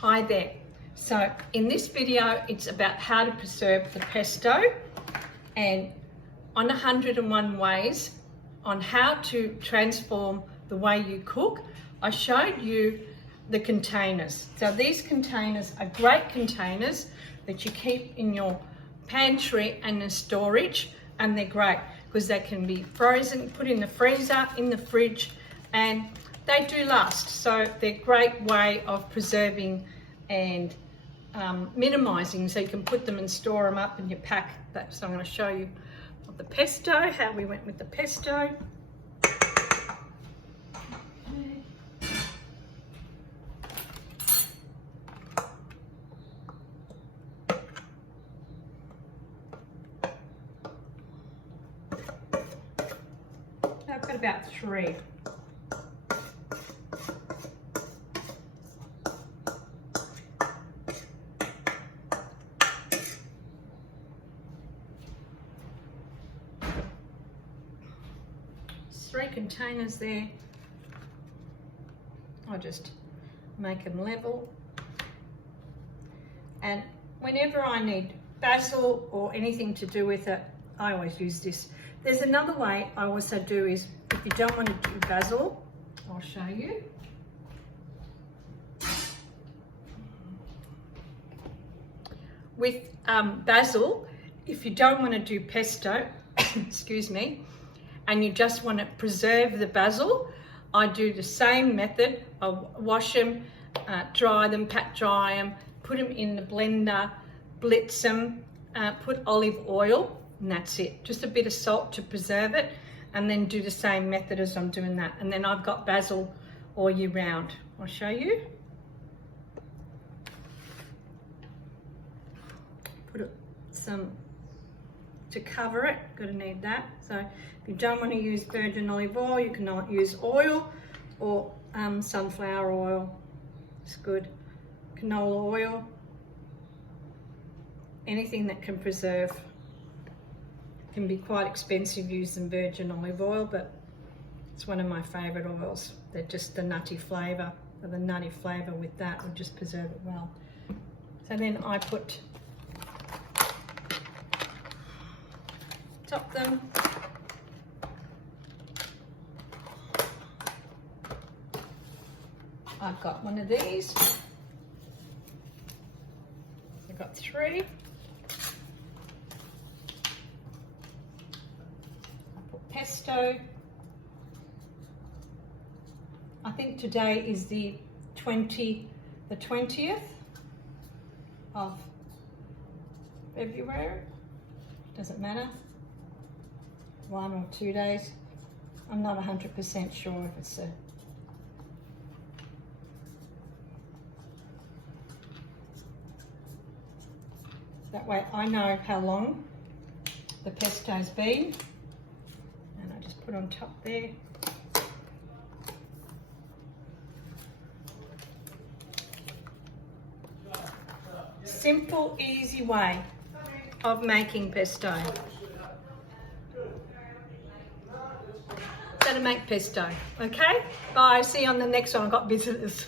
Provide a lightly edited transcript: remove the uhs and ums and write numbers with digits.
Hi there. So in this video, it's about how to preserve the pesto and on 101 ways on how to transform the way you cook. I showed you the containers. So these containers are great containers that you keep in your pantry and in storage, and they're great because they can be frozen, put in the freezer, in the fridge, and they do last. So they're a great way of preserving and minimizing, so you can put them and store them up and you pack that. So I'm going to show you the pesto, how we went with the pesto. I've got about 3. Three containers there. I'll just make them level. And whenever I need basil or anything to do with it, I always use this. There's another way I also do is, if you don't want to do basil, I'll show you. With basil, if you don't want to do pesto, excuse me, and you just want to preserve the basil, I do the same method. I'll wash them, dry them, pat dry them, put them in the blender, blitz them, put olive oil, and that's it. Just a bit of salt to preserve it, and then do the same method as I'm doing that. And then I've got basil all year round. I'll show you. Put some to cover it, gonna need that. So if you don't want to use virgin olive oil, you can use oil or sunflower oil. It's good. Canola oil, anything that can preserve. Can be quite expensive using virgin olive oil, but it's one of my favorite oils. They're just the nutty flavor, or the nutty flavor with that will just preserve it well. So then I top them. I've got one of these. I've got 3. Pesto. I think today is the 20th of February. Doesn't matter. 1 or 2 days. I'm not 100% sure if it's a that way I know how long the pesto's been. And I just put on top there. Simple, easy way of making pesto. How to make pesto. Okay? Bye. See you on the next one. I've got visitors.